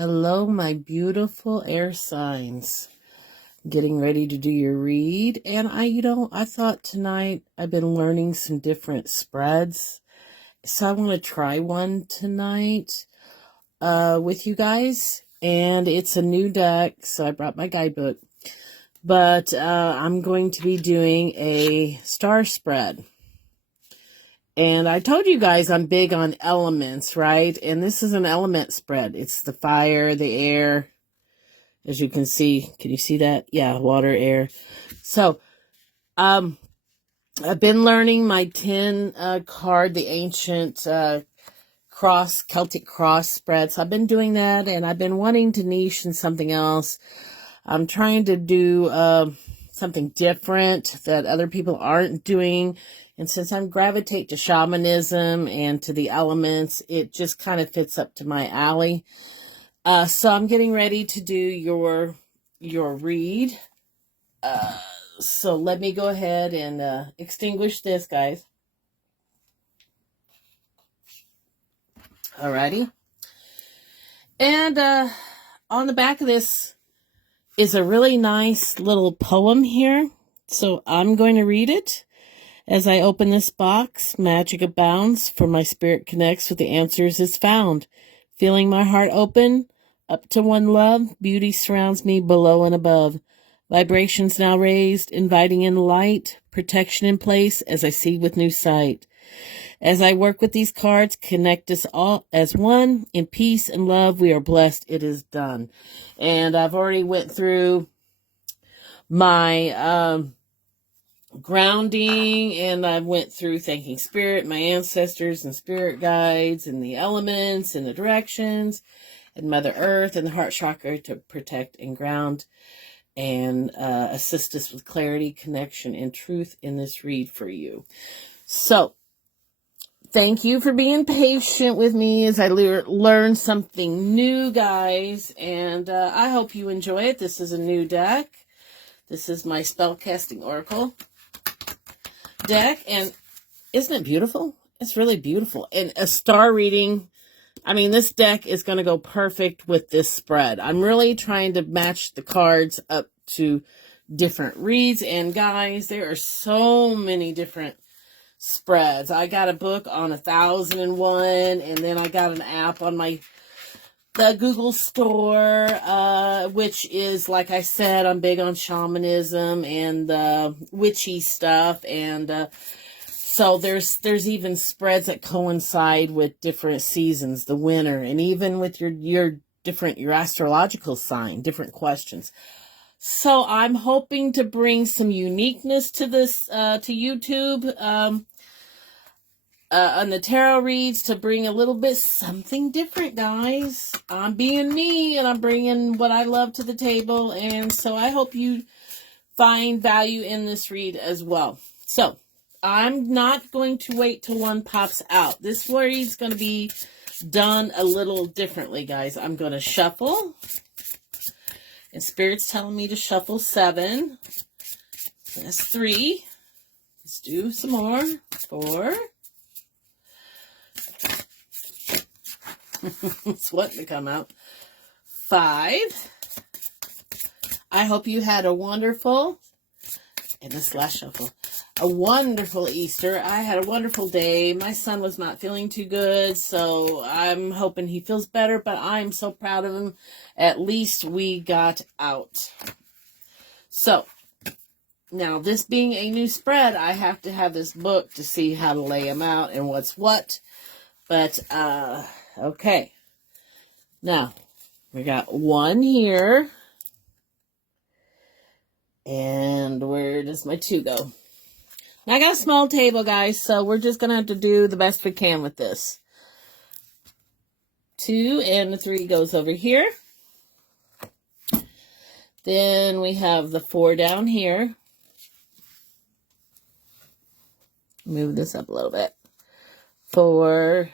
Hello, my beautiful air signs. Getting ready to do your read. And I thought tonight I've been learning some different spreads. So I want to try one tonight with you guys. And it's a new deck, so I brought my guidebook. But I'm going to be doing a star spread. And I told you guys I'm big on elements, right? And this is an element spread. It's the fire, the air. As you can see, can you see that? Yeah, water, air. So, I've been learning my 10 card, the ancient Celtic cross spread. So I've been doing that, and I've been wanting to niche in something else. I'm trying to do something different that other people aren't doing. And since I gravitate to shamanism and to the elements, it just kind of fits up to my alley. So I'm getting ready to do your read. So let me go ahead and extinguish this, guys. Alrighty. And on the back of this is a really nice little poem here. So I'm going to read it. As I open this box, magic abounds, for my spirit connects with the answers it's found. Feeling my heart open, up to one love, beauty surrounds me below and above. Vibrations now raised, inviting in light, protection in place as I see with new sight. As I work with these cards, connect us all as one. In peace and love, we are blessed. It is done. And I've already went through my grounding, and I went through thanking spirit, my ancestors and spirit guides, and the elements and the directions, and Mother Earth and the heart chakra to protect and ground and assist us with clarity, connection, and truth in this read for you. So, thank you for being patient with me as I learn something new, guys, and I hope you enjoy it. This is a new deck. This is my spellcasting oracle deck, and isn't it beautiful? It's really beautiful. And a star reading, I mean, this deck is going to go perfect with this spread. I'm really trying to match the cards up to different reads, and guys, there are so many different spreads. I got a book on 1001, and then I got an app on the Google store, which is, like I said, I'm big on shamanism and witchy stuff, and so there's even spreads that coincide with different seasons, the winter, and even with your astrological sign, different questions. So I'm hoping to bring some uniqueness to this to YouTube. On the tarot reads, to bring a little bit something different, guys. I'm being me, and I'm bringing what I love to the table, and so I hope you find value in this read as well. So, I'm not going to wait till one pops out. This read's going to be done a little differently, guys. I'm going to shuffle, and Spirit's telling me to shuffle 7. That's 3. Let's do some more. 4. It's wanting to come out. 5. I hope you had a wonderful, and this last shuffle, a wonderful Easter. I had a wonderful day. My son was not feeling too good, so I'm hoping he feels better, but I'm so proud of him. At least we got out. So, now this being a new spread, I have to have this book to see how to lay them out and what's what. But, okay. Now, we got 1 here. And where does my 2 go? Now, I got a small table, guys, so we're just going to have to do the best we can with this. 2 and the 3 goes over here. Then we have the 4 down here. Move this up a little bit. 4,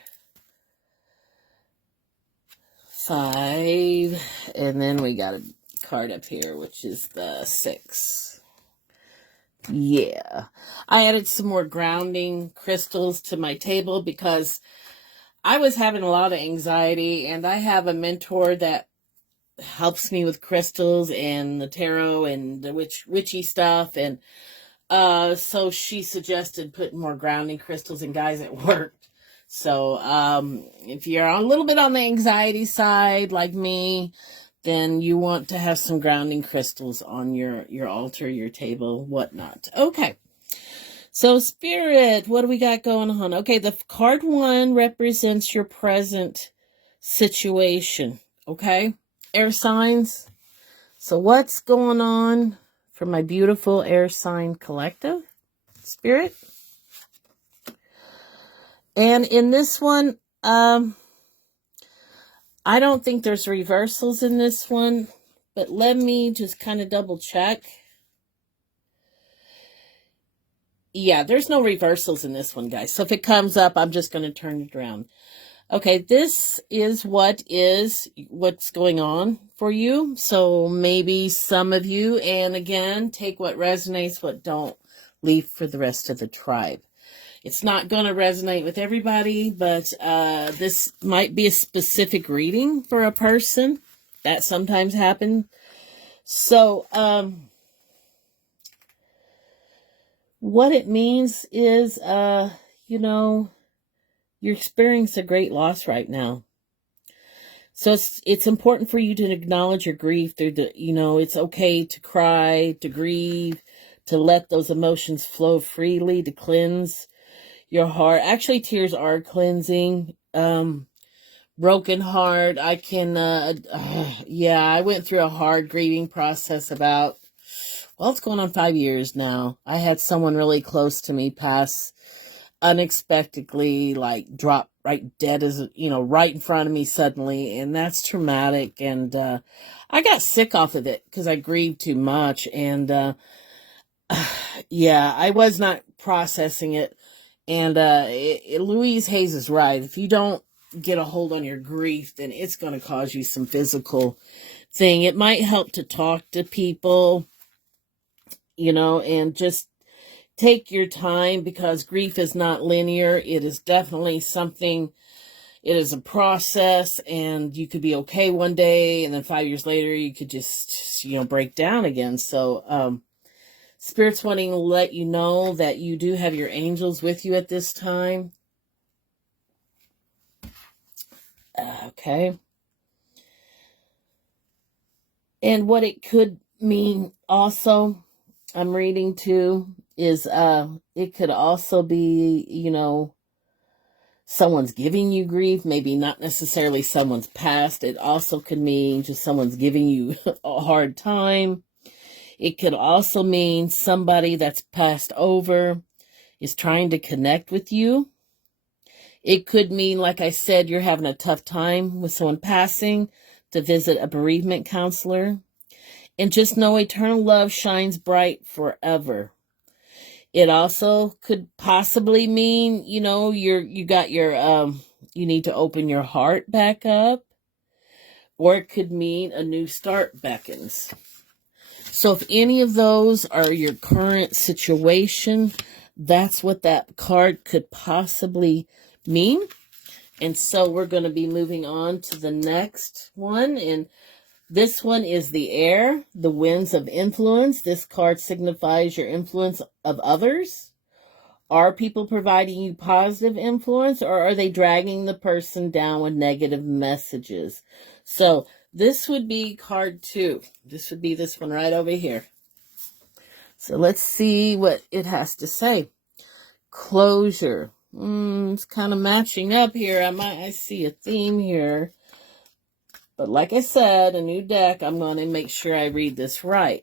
5, and then we got a card up here, which is the 6. Yeah. I added some more grounding crystals to my table because I was having a lot of anxiety, and I have a mentor that helps me with crystals and the tarot and the witchy stuff. And so she suggested putting more grounding crystals, and guys, it worked. So if you're a little bit on the anxiety side like me, then you want to have some grounding crystals on your altar, your table, whatnot. Okay. So Spirit, what do we got going on? Okay, the card 1 represents your present situation. Okay, air signs. So what's going on for my beautiful air sign collective, Spirit? And in this one, I don't think there's reversals in this one, but let me just kind of double check. Yeah, there's no reversals in this one, guys. So if it comes up, I'm just going to turn it around. Okay, this is what's going on for you. So maybe some of you, and again, take what resonates, what don't, leave for the rest of the tribe. It's not going to resonate with everybody, but this might be a specific reading for a person. That sometimes happens. So, what it means is, you're experiencing a great loss right now. So it's important for you to acknowledge your grief through it's okay to cry, to grieve, to let those emotions flow freely, to cleanse your heart. Actually, tears are cleansing. Broken heart. I can, I went through a hard grieving process it's going on 5 years now. I had someone really close to me pass unexpectedly, like drop right dead right in front of me suddenly. And that's traumatic. And, I got sick off of it because I grieved too much. And, I was not processing it. And Louise Hayes is right. If you don't get a hold on your grief, then it's going to cause you some physical thing. It might help to talk to people, and just take your time, because grief is not linear. It is definitely something. It is a process, and you could be okay one day, and then 5 years later, you could just, break down again. So, Spirit's wanting to let you know that you do have your angels with you at this time. Okay. And what it could mean also, I'm reading too, is it could also be, someone's giving you grief, maybe not necessarily someone's past. It also could mean just someone's giving you a hard time. It could also mean somebody that's passed over is trying to connect with you. It could mean, like I said, you're having a tough time with someone passing, to visit a bereavement counselor. And just know eternal love shines bright forever. It also could possibly mean, you need to open your heart back up. Or it could mean a new start beckons. So if any of those are your current situation, that's what that card could possibly mean. And so we're going to be moving on to the next one. And this one is the air, the winds of influence. This card signifies your influence of others. Are people providing you positive influence, or are they dragging the person down with negative messages? So this would be card 2. This would be this one right over here. So let's see what it has to say. Closure. It's kind of matching up here. I see a theme here. But like I said, a new deck, I'm going to make sure I read this right.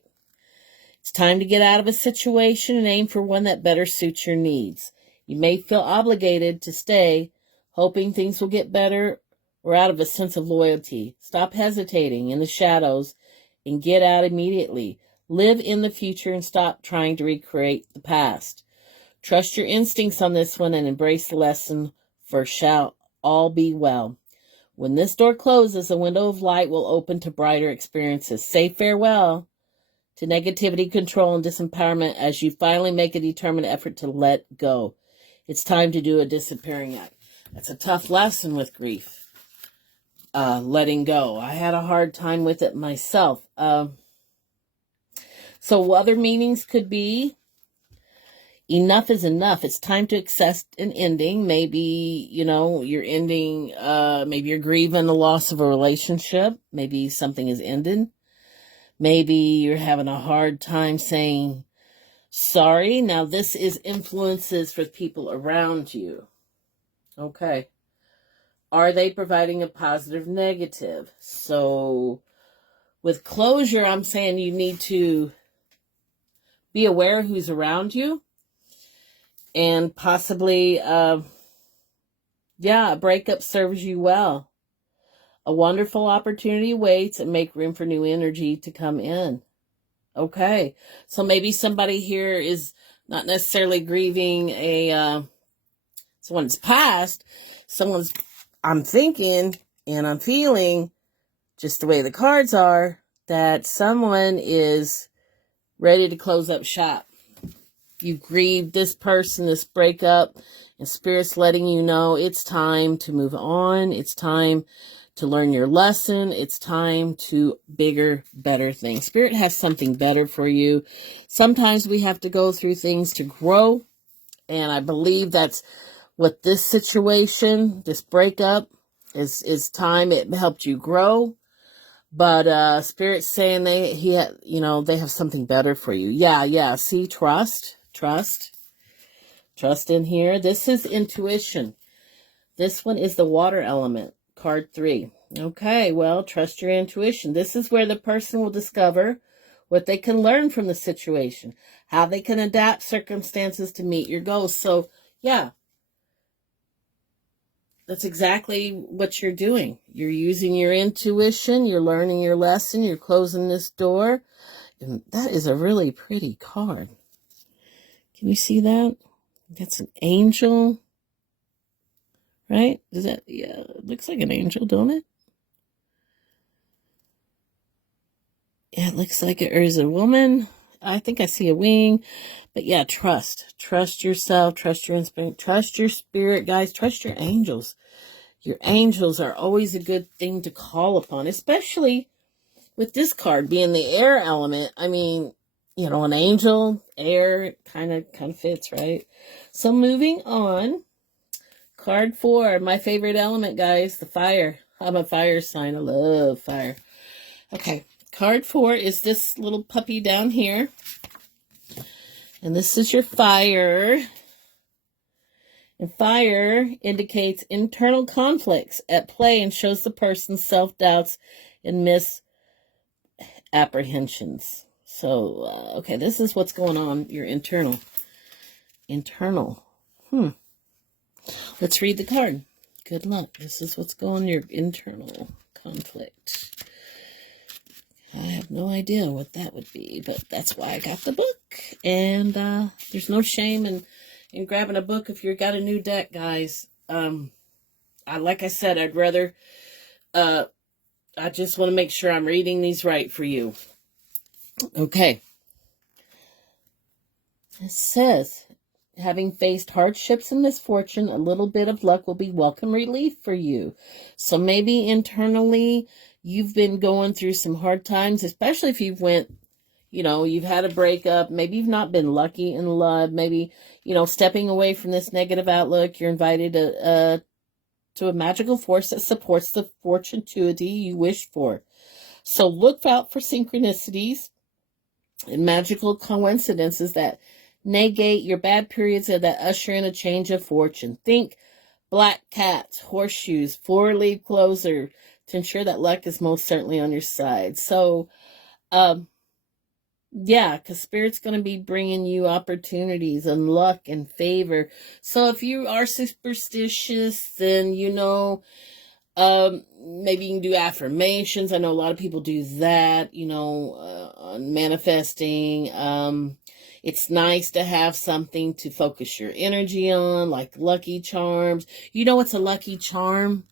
It's time to get out of a situation and aim for one that better suits your needs. You may feel obligated to stay, hoping things will get better, or out of a sense of loyalty. Stop hesitating in the shadows and get out immediately. Live in the future and stop trying to recreate the past. Trust your instincts on this one and embrace the lesson, for shall all be well. When this door closes, a window of light will open to brighter experiences. Say farewell to negativity, control, and disempowerment as you finally make a determined effort to let go. It's time to do a disappearing act. That's a tough lesson with grief. letting go. I had a hard time with it myself. So other meanings could be, enough is enough. It's time to accept an ending. Maybe, you're ending, maybe you're grieving the loss of a relationship. Maybe something is ended. Maybe you're having a hard time saying sorry. Now, this is influences for people around you. Okay. Are they providing a positive, negative? So with closure, I'm saying you need to be aware who's around you. And possibly, a breakup serves you well. A wonderful opportunity waits, and make room for new energy to come in. Okay. So maybe somebody here is not necessarily grieving someone's past. I'm thinking and I'm feeling, just the way the cards are, that someone is ready to close up shop. You grieved this person, this breakup, and Spirit's letting you know it's time to move on. It's time to learn your lesson. It's time to bigger, better things. Spirit has something better for you. Sometimes we have to go through things to grow. And I believe that's what this situation, this breakup, is time. It helped you grow. But Spirit's saying they have something better for you. Yeah. See, trust in here. This is intuition. This one is the water element, card 3. Okay, well, trust your intuition. This is where the person will discover what they can learn from the situation, how they can adapt circumstances to meet your goals. So, yeah, that's exactly what you're doing. You're using your intuition. You're learning your lesson. You're closing this door. And that is a really pretty card. Can you see that? That's an angel, right? Yeah, it looks like an angel, don't it? Yeah, it looks like it. Or is it a woman? I think I see a wing. But yeah, trust. Trust yourself. Trust your instinct. Trust your spirit, guys. Trust your angels. Your angels are always a good thing to call upon, especially with this card being the air element. I mean, an angel, air, kind of fits, right? So moving on, card 4, my favorite element, guys, the fire. I'm a fire sign. I love fire. Okay, card 4 is this little puppy down here. And this is your fire. And fire indicates internal conflicts at play and shows the person's self-doubts and misapprehensions. So, okay, this is what's going on, your internal. Let's read the card. Good luck. This is what's going on, your internal conflict. I have no idea what that would be, but that's why I got the book. And there's no shame in grabbing a book if you've got a new deck, guys. Like I said, I'd rather... I just want to make sure I'm reading these right for you. Okay. It says, having faced hardships and misfortune, a little bit of luck will be welcome relief for you. So maybe internally you've been going through some hard times, especially if you've had a breakup. Maybe you've not been lucky in love. Maybe, stepping away from this negative outlook, you're invited to a magical force that supports the fortuity you wish for. So look out for synchronicities and magical coincidences that negate your bad periods and that usher in a change of fortune. Think black cats, horseshoes, 4-leaf clover to ensure that luck is most certainly on your side. So, because Spirit's going to be bringing you opportunities and luck and favor. So if you are superstitious, then, maybe you can do affirmations. I know a lot of people do that, on manifesting. It's nice to have something to focus your energy on, like Lucky Charms. You know what's a lucky charm?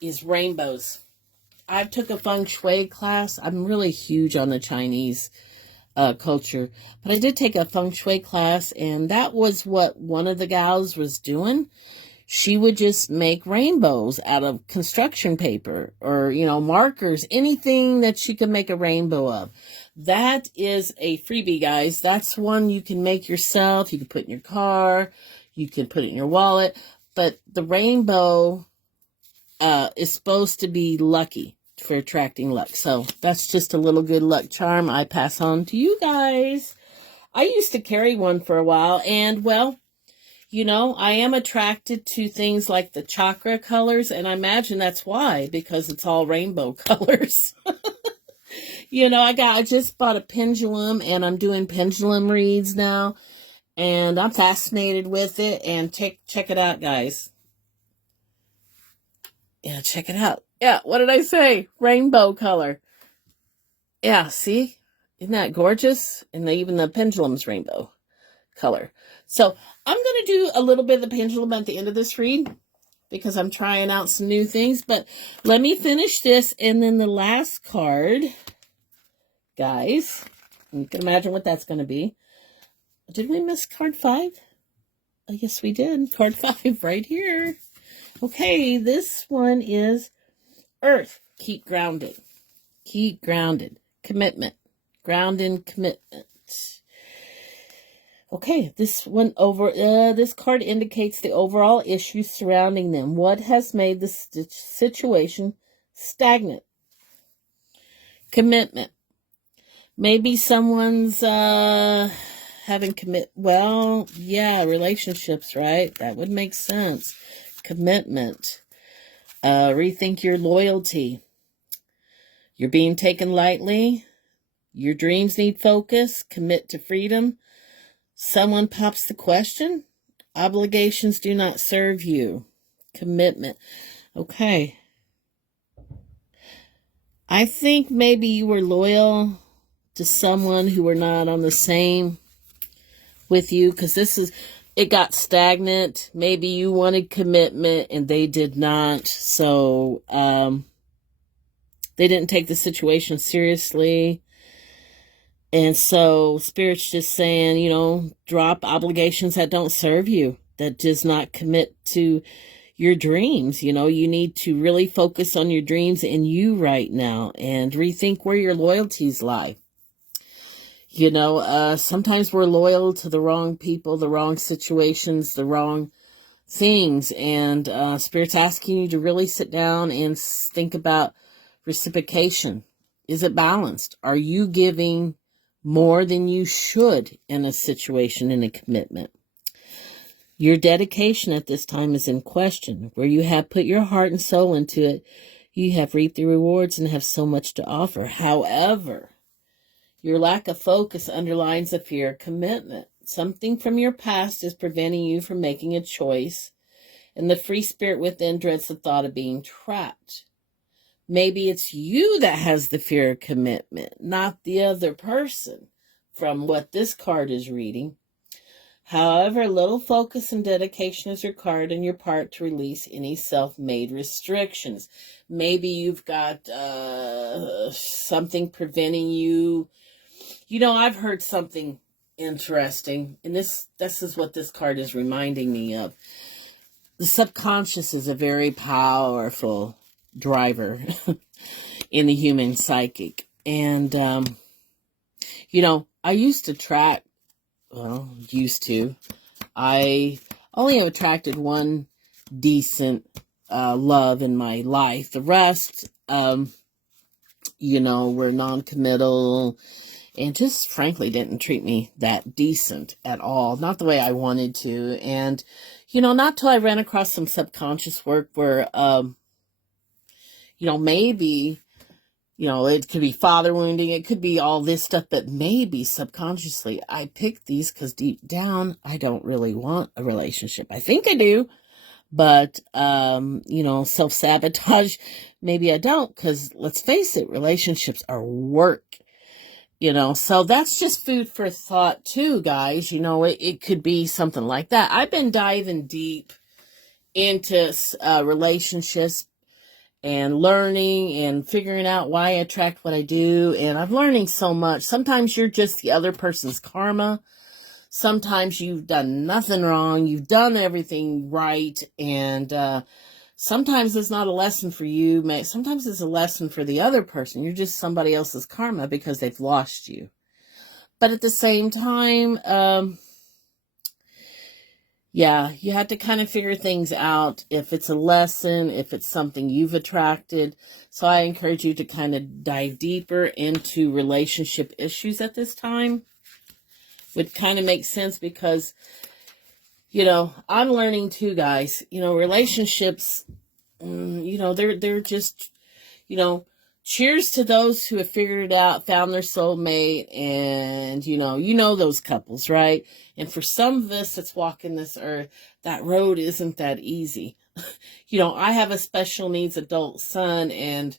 Is rainbows. I took a feng shui class. I'm really huge on the Chinese culture, but I did take a feng shui class, and that was what one of the gals was doing. she would just make rainbows out of construction paper or, markers, anything that she could make a rainbow of. That is a freebie, guys. That's one you can make yourself. You can put in your car. You can put it in your wallet. But the rainbow is supposed to be lucky for attracting luck. So that's just a little good luck charm I pass on to you guys. I used to carry one for a while, and well, I am attracted to things like the chakra colors, and I imagine that's why, because it's all rainbow colors. I just bought a pendulum, and I'm doing pendulum reads now, and I'm fascinated with it, and check it out, guys. Yeah, check it out. Yeah, what did I say? Rainbow color. Yeah, see? Isn't that gorgeous? And even the pendulum's rainbow color. So I'm going to do a little bit of the pendulum at the end of this read because I'm trying out some new things. But let me finish this. And then the last card, guys, you can imagine what that's going to be. Did we miss card 5? Oh, yes, we did. Card 5 right here. Okay, this one is Earth. Keep grounded. Keep grounded. Commitment. Grounded commitment. Okay, this card indicates the overall issues surrounding them. What has made the situation stagnant? Commitment. Maybe someone's having relationships, right? That would make sense. Commitment. Rethink your loyalty. You're being taken lightly. Your dreams need focus. Commit to freedom. Someone pops the question. Obligations do not serve you. Commitment. Okay. I think maybe you were loyal to someone who were not on the same with you, because it got stagnant. Maybe you wanted commitment and they did not. So they didn't take the situation seriously. And so Spirit's just saying, drop obligations that don't serve you, that does not commit to your dreams. You need to really focus on your dreams and you right now and rethink where your loyalties lie. Sometimes we're loyal to the wrong people, the wrong situations, the wrong things. And Spirit's asking you to really sit down and think about reciprocation. Is it balanced? Are you giving more than you should in a situation, in a commitment? Your dedication at this time is in question. Where you have put your heart and soul into it, you have reaped the rewards and have so much to offer. However, your lack of focus underlines a fear of commitment. Something from your past is preventing you from making a choice, and the free spirit within dreads the thought of being trapped. Maybe it's you that has the fear of commitment, not the other person, from what this card is reading. However, little focus and dedication is required on your part to release any self-made restrictions. Maybe you've got something preventing you. I've heard something interesting, and this is what this card is reminding me of. The subconscious is a very powerful driver in the human psychic. And, I used to I only have attracted one decent love in my life. The rest, were non-committal and just frankly didn't treat me that decent at all. Not the way I wanted to. And, not till I ran across some subconscious work where, maybe, it could be father wounding, it could be all this stuff, but maybe subconsciously I picked these because deep down, I don't really want a relationship. I think I do, but, self-sabotage, maybe I don't, because let's face it, relationships are work, so that's just food for thought too, guys. It could be something like that. I've been diving deep into relationships and learning and figuring out why I attract what I do. And I'm learning so much. Sometimes you're just the other person's karma. sometimes you've done nothing wrong, you've done everything right, and sometimes it's not a lesson for you. Sometimes it's a lesson for the other person. You're just somebody else's karma because they've lost you. But at the same time, yeah, you have to kind of figure things out. If it's a lesson, if it's something you've attracted. So I encourage you to kind of dive deeper into relationship issues at this time. Would kind of make sense because, I'm learning too, guys. Relationships, they're just, cheers to those who have figured it out, found their soulmate, and, those couples, right? And for some of us that's walking this earth, that road isn't that easy. I have a special needs adult son, and,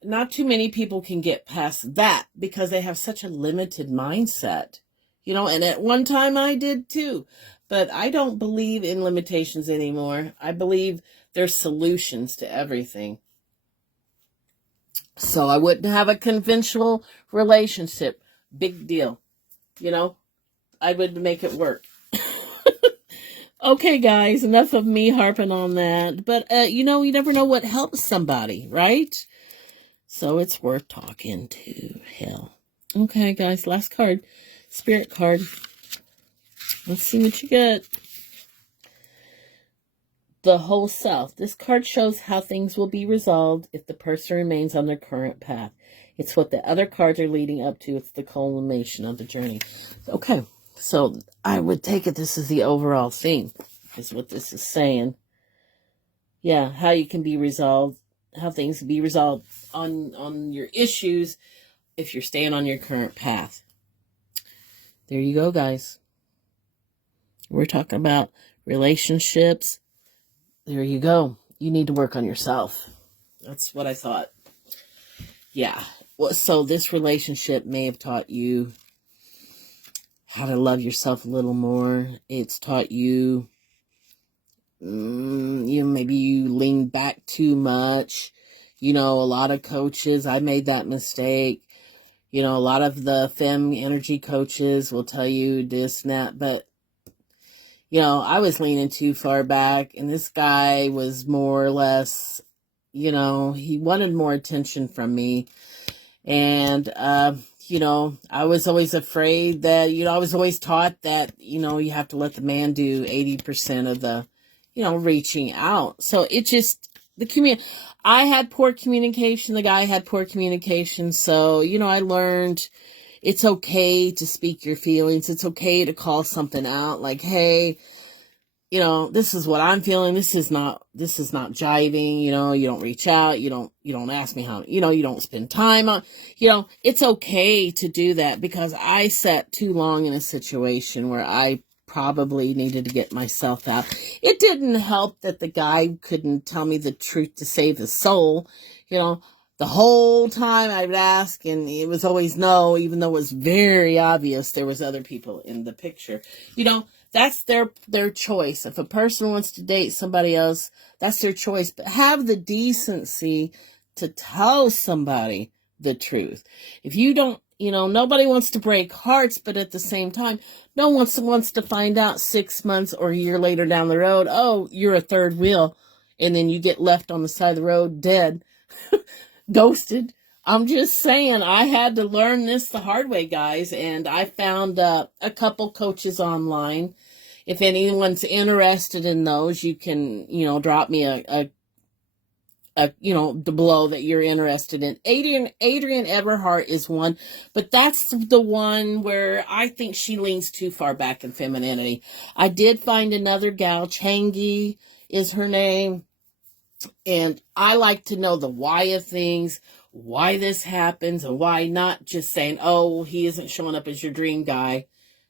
not too many people can get past that because they have such a limited mindset, and at one time I did too, but I don't believe in limitations anymore. I believe there's solutions to everything. So I wouldn't have a conventional relationship. Big deal. I would make it work. Okay, guys, enough of me harping on that. But, you never know what helps somebody, right? So it's worth talking to. Hell. Okay, guys, last card. Spirit card. Let's see what you get. The whole self. This card shows how things will be resolved if the person remains on their current path. It's what the other cards are leading up to. It's the culmination of the journey. Okay, so I would take it this is the overall theme, is what this is saying. Yeah, how you can be resolved, how things can be resolved on your issues if you're staying on your current path. There you go, guys. We're talking about relationships. There you go. You need to work on yourself. That's what I thought. Yeah. Well, so this relationship may have taught you how to love yourself a little more. It's taught you, maybe you lean back too much. A lot of coaches, I made that mistake. A lot of the femme energy coaches will tell you this and that, but I was leaning too far back, and this guy was more or less, he wanted more attention from me. And, I was always afraid that, I was always taught that, you have to let the man do 80% of the, reaching out. So it just, I had poor communication. The guy had poor communication. So, I learned it's okay to speak your feelings. It's okay to call something out like, hey, this is what I'm feeling. This is not jiving. You don't reach out. You don't ask me how, you don't spend time on, it's okay to do that because I sat too long in a situation where I probably needed to get myself out. It didn't help that the guy couldn't tell me the truth to save his soul. The whole time I would ask, and it was always no, even though it was very obvious there was other people in the picture. That's their choice. If a person wants to date somebody else, that's their choice. But have the decency to tell somebody the truth. If you don't, nobody wants to break hearts, but at the same time, no one wants to find out 6 months or a year later down the road, oh, you're a third wheel, and then you get left on the side of the road dead. Ghosted. I'm just saying, I had to learn this the hard way, guys, and I found a couple coaches online. If anyone's interested in those, you can, drop me a below that you're interested in. Adrian Everhart is one, but that's the one where I think she leans too far back in femininity. I did find another gal, Changi is her name. And I like to know the why of things, why this happens, and why not just saying, oh, he isn't showing up as your dream guy.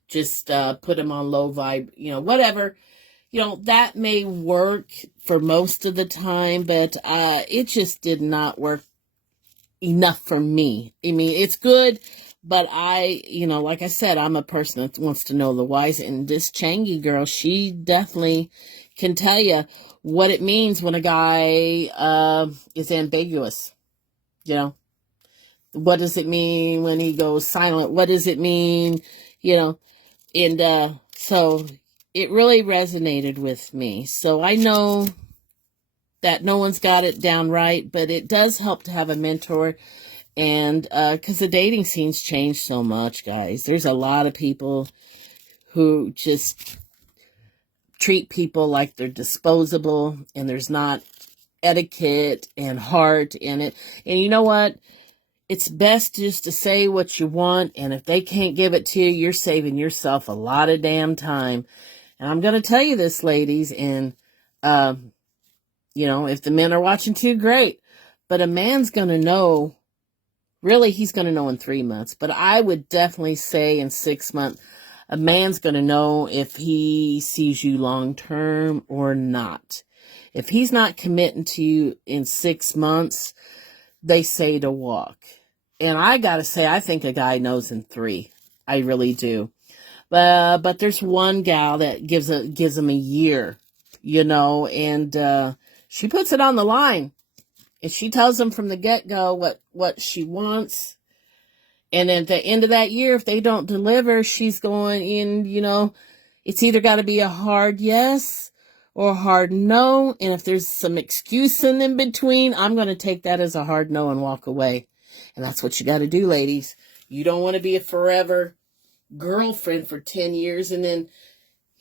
Just put him on low vibe, whatever. That may work for most of the time, but it just did not work enough for me. I mean, it's good, but like I said, I'm a person that wants to know the whys. And this Changi girl, she definitely can tell you what it means when a guy is ambiguous. What does it mean when he goes silent? What does it mean, you know, and so it really resonated with me. So I know that no one's got it down right, but it does help to have a mentor. And because the dating scene's changed so much, guys. There's a lot of people who just treat people like they're disposable, and there's not etiquette and heart in it. And you know what? It's best just to say what you want, and if they can't give it to you, you're saving yourself a lot of damn time. And I'm going to tell you this, ladies, and, if the men are watching too, great. But a man's going to know, really, he's going to know in 3 months. But I would definitely say in 6 months, a man's going to know if he sees you long term or not. If he's not committing to you in 6 months, they say to walk. And I got to say, I think a guy knows in 3. I really do. But there's one gal that gives him a year, and she puts it on the line. And she tells him from the get-go what she wants. And at the end of that year, if they don't deliver, she's going in, it's either got to be a hard yes or a hard no. And if there's some excusing in between, I'm going to take that as a hard no and walk away. And that's what you got to do, ladies. You don't want to be a forever girlfriend for 10 years and then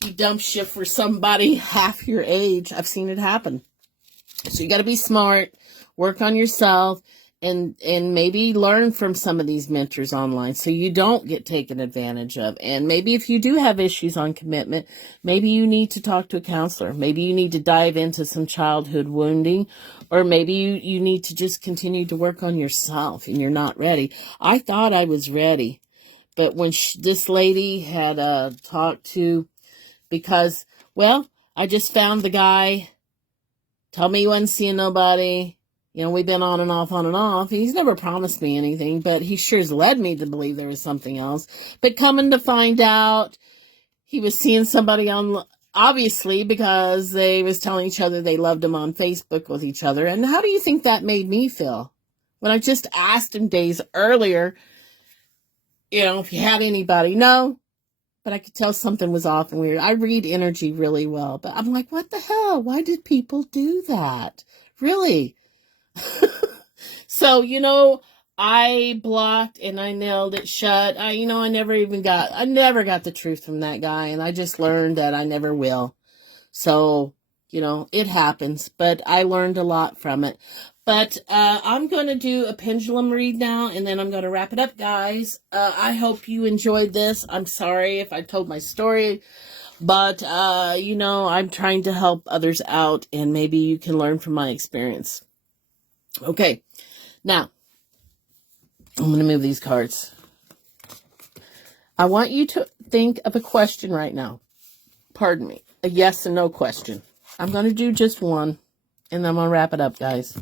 he dumps you for somebody half your age. I've seen it happen. So you got to be smart, work on yourself, and maybe learn from some of these mentors online so you don't get taken advantage of. And maybe if you do have issues on commitment, maybe you need to talk to a counselor. Maybe you need to dive into some childhood wounding, or maybe you need to just continue to work on yourself and you're not ready. I thought I was ready, but when this lady had talked to, because, I just found the guy, told me he wasn't seeing nobody. We've been on and off. He's never promised me anything, but he sure's led me to believe there was something else. But coming to find out, he was seeing somebody obviously, because they was telling each other they loved him on Facebook with each other. And how do you think that made me feel? When I just asked him days earlier, if you had anybody. No, but I could tell something was off and weird. I read energy really well, but I'm like, what the hell? Why did people do that? Really? So, I blocked and I nailed it shut. I never got the truth from that guy, and I just learned that I never will. So, it happens, but I learned a lot from it. But I'm going to do a pendulum read now, and then I'm going to wrap it up, guys. I hope you enjoyed this. I'm sorry if I told my story, but, I'm trying to help others out, and maybe you can learn from my experience. Okay, now, I'm going to move these cards. I want you to think of a question right now. Pardon me. A yes and no question. I'm going to do just one, and then I'm going to wrap it up, guys.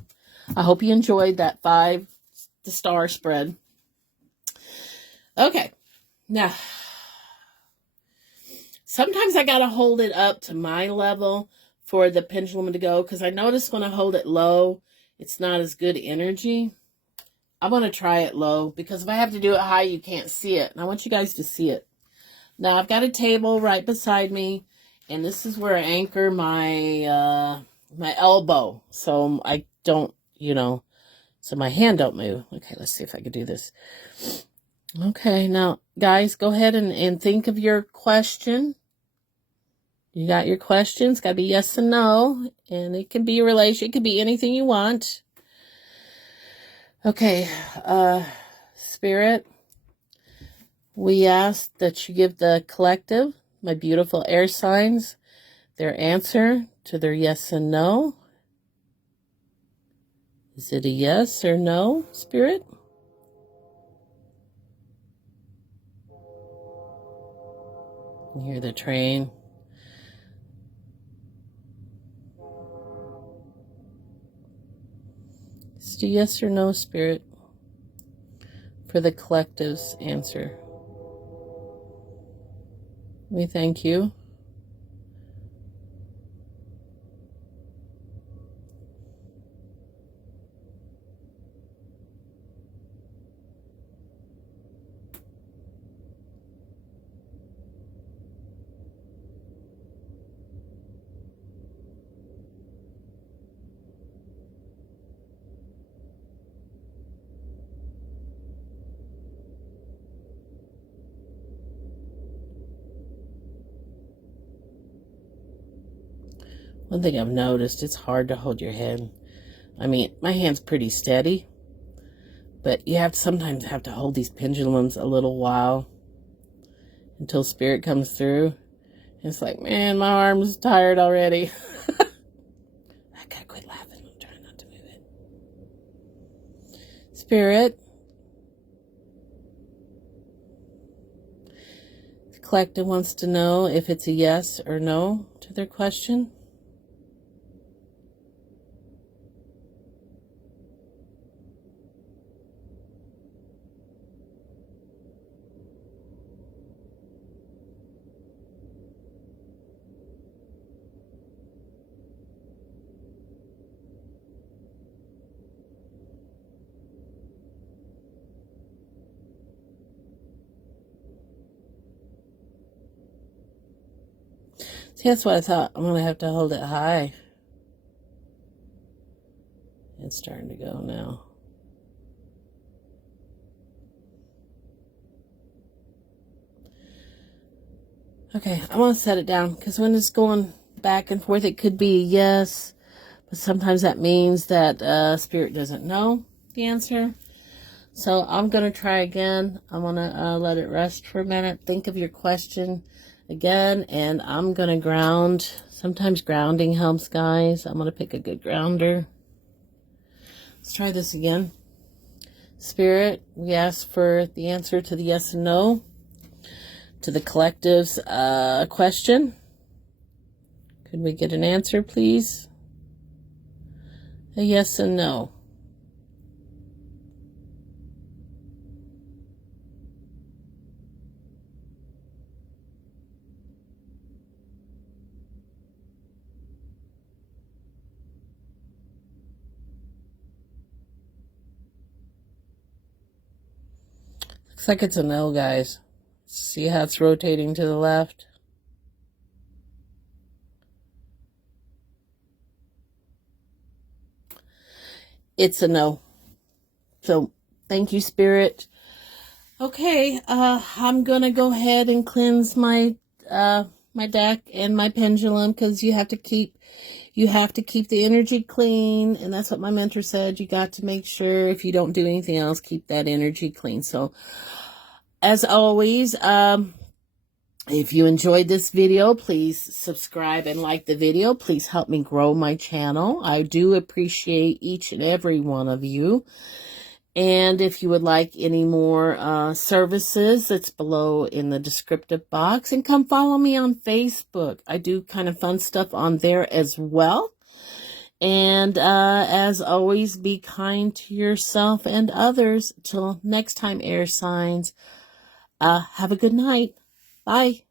I hope you enjoyed that 5-star spread. Okay. Now, sometimes I got to hold it up to my level for the pendulum to go, because I notice when I hold it low, it's not as good energy. I'm going to try it low, because if I have to do it high, you can't see it. And I want you guys to see it. Now, I've got a table right beside me, and this is where I anchor my my elbow, so I don't, so my hand don't move. Okay, let's see if I can do this. Okay, now, guys, go ahead and think of your question. You got your questions. Got to be yes and no, and it can be a relation. It could be anything you want. Okay, Spirit, we ask that you give the collective, my beautiful air signs, their answer to their yes and no. Is it a yes or no, Spirit? You hear the train. Is it a yes or no, Spirit, for the collective's answer? We thank you. One thing I've noticed, it's hard to hold your head. I mean, my hand's pretty steady, but you sometimes have to hold these pendulums a little while until spirit comes through. It's like, man, my arm's tired already. I gotta quit laughing. I'm trying not to move it. Spirit. The collective wants to know if it's a yes or no to their question. See, that's what I thought. I'm going to have to hold it high. It's starting to go now. Okay, I'm going to set it down because when it's going back and forth, it could be yes, but sometimes that means that spirit doesn't know the answer. So I'm going to try again. I'm going to let it rest for a minute. Think of your question again, and I'm going to ground. Sometimes grounding helps, guys. I'm going to pick a good grounder. Let's try this again. Spirit, we ask for the answer to the yes and no to the collective's question. Could we get an answer, please? A yes and no. Looks like it's a no, guys. See how it's rotating to the left? It's a no. So, thank you, Spirit. Okay, I'm gonna go ahead and cleanse my my deck and my pendulum because you have to keep the energy clean, and that's what my mentor said. You got to make sure if you don't do anything else, keep that energy clean. So, as always, if you enjoyed this video, please subscribe and like the video. Please help me grow my channel. I do appreciate each and every one of you. And if you would like any more services, it's below in the descriptive box. And come follow me on Facebook. I do kind of fun stuff on there as well. And as always, be kind to yourself and others. Till next time, air signs. Have a good night. Bye.